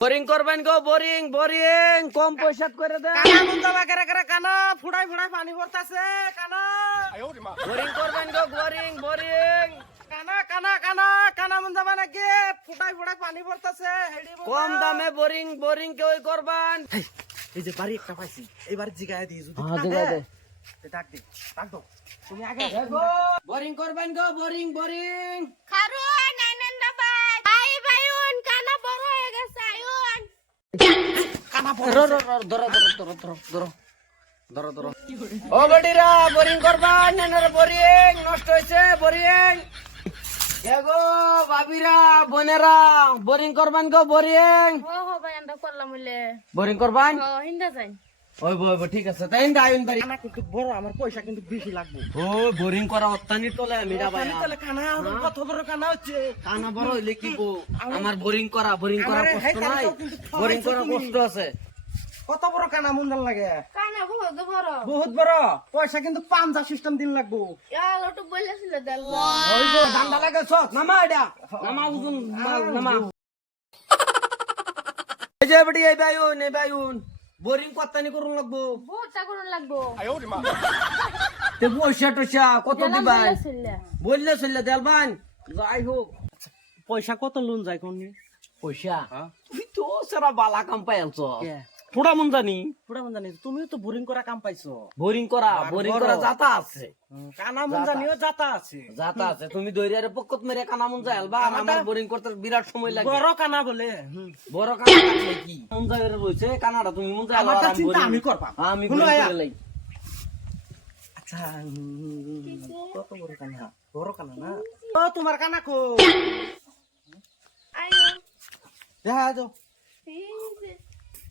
Boring করবেন গো boring boring কম পয়সা করে দেন। কানা মুন্দা বাকেরা কেরা কানা। ফুড়াই ফুড়াই পানি পড়তাছে কানা। বোরিং করবেন গো বোরিং বোরিং কানা কানা কানা। কানা মুন্দা মানে কি? ফুটাই ফুটাই পানি পড়তাছে কম দামে বোরিং বোরিং কেউ করবেন। এই যে বাড়ি একটা পাইছি এইবার জিগায় দিই যদি। হ্যাঁ, দে। ডাক দে ডাক দাও তুমি আগে বোরিং করবেন গো বোরিং বোরিং না ধরো ধরো ধরো ধরো ধরো ধরো ধরো ও গডিরা বোরিং করবা নেনার বোরিং নষ্ট হয়েছে বোরিং। এগো বাবিরা বোনেরা বোরিং করবান গো বোরিং। করবান? ওই বই বই ঠিক আছে। তাই না আইন বাড়ি? কানা কিন্তু বড় আমার পয়সা কিন্তু বেশি লাগবে। ও বোরিং করা অত্যানি তোলে মিরা ভাই পানি তাহলে কানা কত বড় কানা হচ্ছে। কানা বড় হইলে কি বো আমার বোরিং করা বোরিং করা কষ্ট নাই? কানাটাও কিন্তু খাওয়াইছো বোরিং করা কষ্ট আছে। কত বড় কানা মুন্দাল লাগে? কানা বহুত বড়। বহুত বড়? পয়সা কিন্তু পাঞ্জা সিস্টেম দিন লাগবো। ইয়াল ওটু বলেছিল দেল। ওই যে দান্দা লাগে সব নামা এটা। নামা উজুন নামা এই যে এই বাইউন এই বাইউন বোরিং কত্তানি করুন লাগবো। বোরটা করুন লাগবো। তে পয়সা টয়সা কত দিবা দিবাই? বললে চললে দেলবান। যাই হোক পয়সা কত লোন যায় কোন পয়সা? তুই তো সারা বালা কাম পাই পুরা মন জানি মন জানি তুমিও তো বোরিং করা কাম পাইছো। বোরিং করা বোরিং করা। যাতা আছে। কানা মন জানিও যাতা আছে। যাতা আছে। তুমি দৈরিয়ারে পক্কত মেরে কানা মন যাই আলবা আর আমার বোরিং করতে বিরাট সময় লাগে। বড় কানা বলে বড় কানা কাটলে কি? মন যাই রইছে কানাডা তুমি মন যাই আলবা আমারটা চিন্তা আমি করবাম। আমি শুনো করে লাই। আচ্ছা কত বড় কানা? বড় কানা না? ও তোমার কানা কো আয়ুন দেখা যাও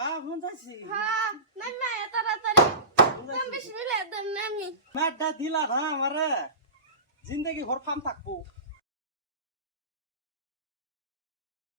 হ্যাঁ হুঁচাইছি হ্যাঁ নামে তাড়াতাড়ি। নাম বিশ মিলে দম নামি মাঠটা দিলা না আমারে। জিন্দগি ভর ফাম থাকব।